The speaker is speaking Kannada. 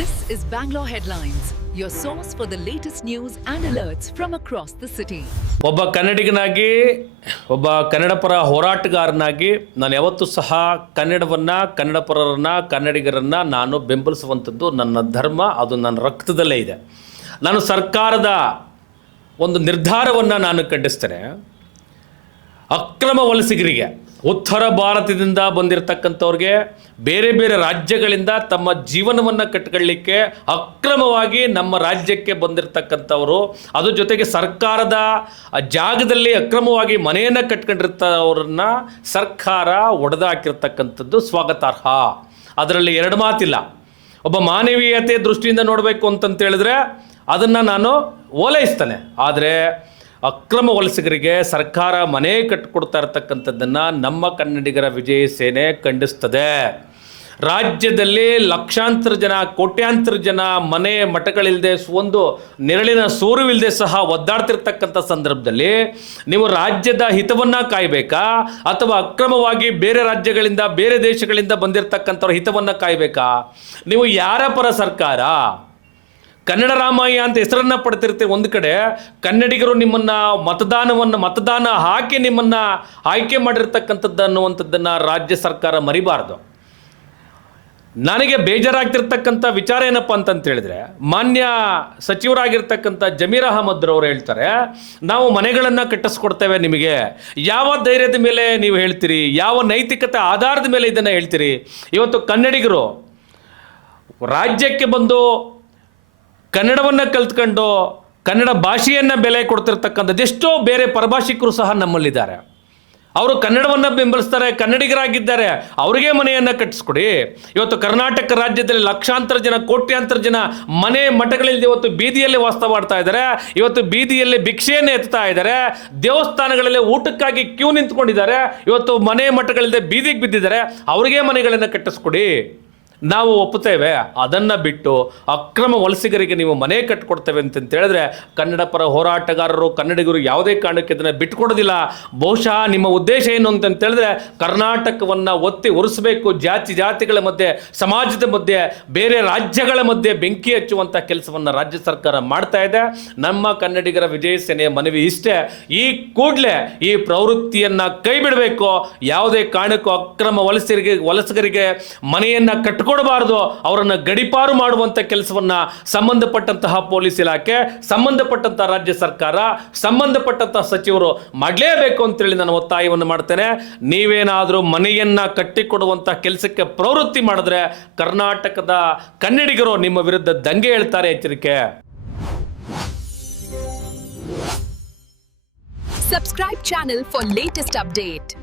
This is Bangalore Headlines, your source for the latest news and alerts from across the city. ಒಬ್ಬ ಕನ್ನಡಿಗನಾಗಿ ಒಬ್ಬ ಕನ್ನಡ ಪರ ಹೋರಾಟಗಾರನಾಗಿ ನಾನು ಯಾವತ್ತೂ ಸಹ ಕನ್ನಡವನ್ನು ಕನ್ನಡ ಪರರನ್ನು ಕನ್ನಡಿಗರನ್ನು ನಾನು ಬೆಂಬಲಿಸುವಂಥದ್ದು ನನ್ನ ಧರ್ಮ ಅದು ನನ್ನ ರಕ್ತದಲ್ಲೇ ಇದೆ ನಾನು ಸರ್ಕಾರದ ಒಂದು ನಿರ್ಧಾರವನ್ನು ನಾನು ಖಂಡಿಸ್ತೇನೆ ಅಕ್ರಮ ವಲಸಿಗರಿಗೆ ಉತ್ತರ ಭಾರತದಿಂದ ಬಂದಿರತಕ್ಕಂಥವ್ರಿಗೆ ಬೇರೆ ಬೇರೆ ರಾಜ್ಯಗಳಿಂದ ತಮ್ಮ ಜೀವನವನ್ನು ಕಟ್ಕೊಳ್ಳಿಕ್ಕೆ ಅಕ್ರಮವಾಗಿ ನಮ್ಮ ರಾಜ್ಯಕ್ಕೆ ಬಂದಿರತಕ್ಕಂಥವರು. ಅದ್ರ ಜೊತೆಗೆ ಸರ್ಕಾರದ ಜಾಗದಲ್ಲಿ ಅಕ್ರಮವಾಗಿ ಮನೆಯನ್ನು ಕಟ್ಕೊಂಡಿರ್ತವ್ರನ್ನ ಸರ್ಕಾರ ಒಡೆದಾಕಿರ್ತಕ್ಕಂಥದ್ದು ಸ್ವಾಗತಾರ್ಹ. ಅದರಲ್ಲಿ ಎರಡು ಮಾತಿಲ್ಲ. ಒಬ್ಬ ಮಾನವೀಯತೆ ದೃಷ್ಟಿಯಿಂದ ನೋಡಬೇಕು ಅಂತಂತೇಳಿದ್ರೆ ಅದನ್ನು ನಾನು ಓಲೈಸ್ತೇನೆ. ಆದರೆ ಅಕ್ರಮ ವಲಸಿಗರಿಗೆ ಸರ್ಕಾರ ಮನೆ ಕಟ್ಟಿಕೊಡ್ತಾ ಇರತಕ್ಕಂಥದ್ದನ್ನು ನಮ್ಮ ಕನ್ನಡಿಗರ ವಿಜಯ ಸೇನೆ ಖಂಡಿಸ್ತದೆ. ರಾಜ್ಯದಲ್ಲಿ ಲಕ್ಷಾಂತರ ಜನ, ಕೋಟ್ಯಾಂತರ ಜನ ಮನೆ ಮಠಗಳಿಲ್ಲದೆ ಒಂದು ನೆರಳಿನ ಸೂರುವಿಲ್ಲದೆ ಸಹ ಒದ್ದಾಡ್ತಿರ್ತಕ್ಕಂಥ ಸಂದರ್ಭದಲ್ಲಿ ನೀವು ರಾಜ್ಯದ ಹಿತವನ್ನು ಕಾಯಬೇಕಾ? ಅಥವಾ ಅಕ್ರಮವಾಗಿ ಬೇರೆ ರಾಜ್ಯಗಳಿಂದ, ಬೇರೆ ದೇಶಗಳಿಂದ ಬಂದಿರತಕ್ಕಂಥವ್ರ ಹಿತವನ್ನು ಕಾಯಬೇಕಾ? ನೀವು ಯಾರ ಪರ ಸರ್ಕಾರ? ಕನ್ನಡ ರಾಮಯ್ಯ ಅಂತ ಹೆಸರನ್ನ ಪಡ್ತಿರ್ತೀವಿ ಒಂದು ಕಡೆ. ಕನ್ನಡಿಗರು ನಿಮ್ಮನ್ನ ಮತದಾನವನ್ನು, ಮತದಾನ ಹಾಕಿ ನಿಮ್ಮನ್ನ ಆಯ್ಕೆ ಮಾಡಿರ್ತಕ್ಕಂಥದ್ದು ಅನ್ನುವಂಥದ್ದನ್ನು ರಾಜ್ಯ ಸರ್ಕಾರ ಮರಿಬಾರ್ದು. ನನಗೆ ಬೇಜಾರಾಗ್ತಿರ್ತಕ್ಕಂಥ ವಿಚಾರ ಏನಪ್ಪ ಅಂತಂತ ಹೇಳಿದ್ರೆ, ಮಾನ್ಯ ಸಚಿವರಾಗಿರ್ತಕ್ಕಂಥ ಜಮೀರ್ ಅಹಮದ್ ರವರು ಹೇಳ್ತಾರೆ, ನಾವು ಮನೆಗಳನ್ನು ಕಟ್ಟಿಸ್ಕೊಡ್ತೇವೆ ನಿಮಗೆ. ಯಾವ ಧೈರ್ಯದ ಮೇಲೆ ನೀವು ಹೇಳ್ತೀರಿ? ಯಾವ ನೈತಿಕತೆ ಆಧಾರದ ಮೇಲೆ ಇದನ್ನು ಹೇಳ್ತೀರಿ? ಇವತ್ತು ಕನ್ನಡಿಗರು ರಾಜ್ಯಕ್ಕೆ ಬಂದು ಕನ್ನಡವನ್ನು ಕಲ್ತ್ಕೊಂಡು ಕನ್ನಡ ಭಾಷೆಯನ್ನು ಬೆಲೆ ಕೊಡ್ತಿರ್ತಕ್ಕಂಥದ್ದು ಎಷ್ಟೋ ಬೇರೆ ಪರಭಾಷಿಕರು ಸಹ ನಮ್ಮಲ್ಲಿದ್ದಾರೆ. ಅವರು ಕನ್ನಡವನ್ನು ಬೆಂಬಲಿಸ್ತಾರೆ, ಕನ್ನಡಿಗರಾಗಿದ್ದಾರೆ. ಅವರಿಗೆ ಮನೆಯನ್ನು ಕಟ್ಟಿಸ್ಕೊಡಿ. ಇವತ್ತು ಕರ್ನಾಟಕ ರಾಜ್ಯದಲ್ಲಿ ಲಕ್ಷಾಂತರ ಜನ, ಕೋಟ್ಯಾಂತರ ಜನ ಮನೆ ಮಠಗಳಿಲ್ಲದೆ ಇವತ್ತು ಬೀದಿಯಲ್ಲಿ ವಾಸ್ತವ ಮಾಡ್ತಾ ಇದ್ದಾರೆ. ಇವತ್ತು ಬೀದಿಯಲ್ಲಿ ಭಿಕ್ಷೆಯನ್ನು ಎತ್ತಾ ಇದ್ದಾರೆ. ದೇವಸ್ಥಾನಗಳಲ್ಲಿ ಊಟಕ್ಕಾಗಿ ಕ್ಯೂ ನಿಂತ್ಕೊಂಡಿದ್ದಾರೆ. ಇವತ್ತು ಮನೆ ಮಠಗಳಿಲ್ಲದೆ ಬೀದಿಗೆ ಬಿದ್ದಿದ್ದಾರೆ. ಅವರಿಗೆ ಮನೆಗಳನ್ನು ಕಟ್ಟಿಸ್ಕೊಡಿ. ನಾವು ಒಪ್ಪುತ್ತೇವೆ. ಅದನ್ನು ಬಿಟ್ಟು ಅಕ್ರಮ ವಲಸಿಗರಿಗೆ ನೀವು ಮನೆ ಕಟ್ಟಿಕೊಡ್ತೇವೆ ಅಂತ ಹೇಳಿದ್ರೆ ಕನ್ನಡ ಪರ ಹೋರಾಟಗಾರರು, ಕನ್ನಡಿಗರು ಯಾವುದೇ ಕಾರಣಕ್ಕೆ ಇದನ್ನು ಬಿಟ್ಕೊಡೋದಿಲ್ಲ ಬಹುಶಃ ನಿಮ್ಮ ಉದ್ದೇಶ ಏನು ಅಂತ ಹೇಳಿದ್ರೆ ಕರ್ನಾಟಕವನ್ನು ಒತ್ತಿ ಉರಿಸಬೇಕು ಜಾತಿ ಜಾತಿಗಳ ಮಧ್ಯೆ, ಸಮಾಜದ ಮಧ್ಯೆ, ಬೇರೆ ರಾಜ್ಯಗಳ ಮಧ್ಯೆ ಬೆಂಕಿ ಹಚ್ಚುವಂಥ ಕೆಲಸವನ್ನು ರಾಜ್ಯ ಸರ್ಕಾರ ಮಾಡ್ತಾ ಇದೆ. ನಮ್ಮ ಕನ್ನಡಿಗರ ವಿಜಯ ಸೇನೆಯ ಮನವಿ ಇಷ್ಟೇ. ಈ ಕೂಡಲೇ ಈ ಪ್ರವೃತ್ತಿಯನ್ನು ಕೈ ಬಿಡಬೇಕು ಯಾವುದೇ ಕಾರಣಕ್ಕೂ ಅಕ್ರಮ ವಲಸಿಗರಿಗೆ ವಲಸಿಗರಿಗೆ ಮನೆಯನ್ನು ಕಟ್ಕೊಡಬಾರ್ದು ಅವರನ್ನು ಗಡಿಪಾರು ಮಾಡುವಂಥ ಕೆಲಸವನ್ನ ಸಂಬಂಧಪಟ್ಟಂತಹ ಪೊಲೀಸ್ ಇಲಾಖೆ ಸಂಬಂಧಪಟ್ಟಂತಹ ರಾಜ್ಯ ಸರ್ಕಾರ ಸಂಬಂಧಪಟ್ಟಂತಹ ಸಚಿವರು ಮಾಡಲೇಬೇಕು ಅಂತೇಳಿ ನಾನು ಒತ್ತಾಯವನ್ನು ಮಾಡ್ತೇನೆ. ನೀವೇನಾದರೂ ಮನೆಯನ್ನ ಕಟ್ಟಿಕೊಡುವಂಥ ಕೆಲಸಕ್ಕೆ ಪ್ರವೃತ್ತಿ ಮಾಡಿದ್ರೆ ಕರ್ನಾಟಕದ ಕನ್ನಡಿಗರು ನಿಮ್ಮ ವಿರುದ್ಧ ದಂಗೆ ಹೇಳ್ತಾರೆ ಎಚ್ಚರಿಕೆ. Subscribe channel for latest update.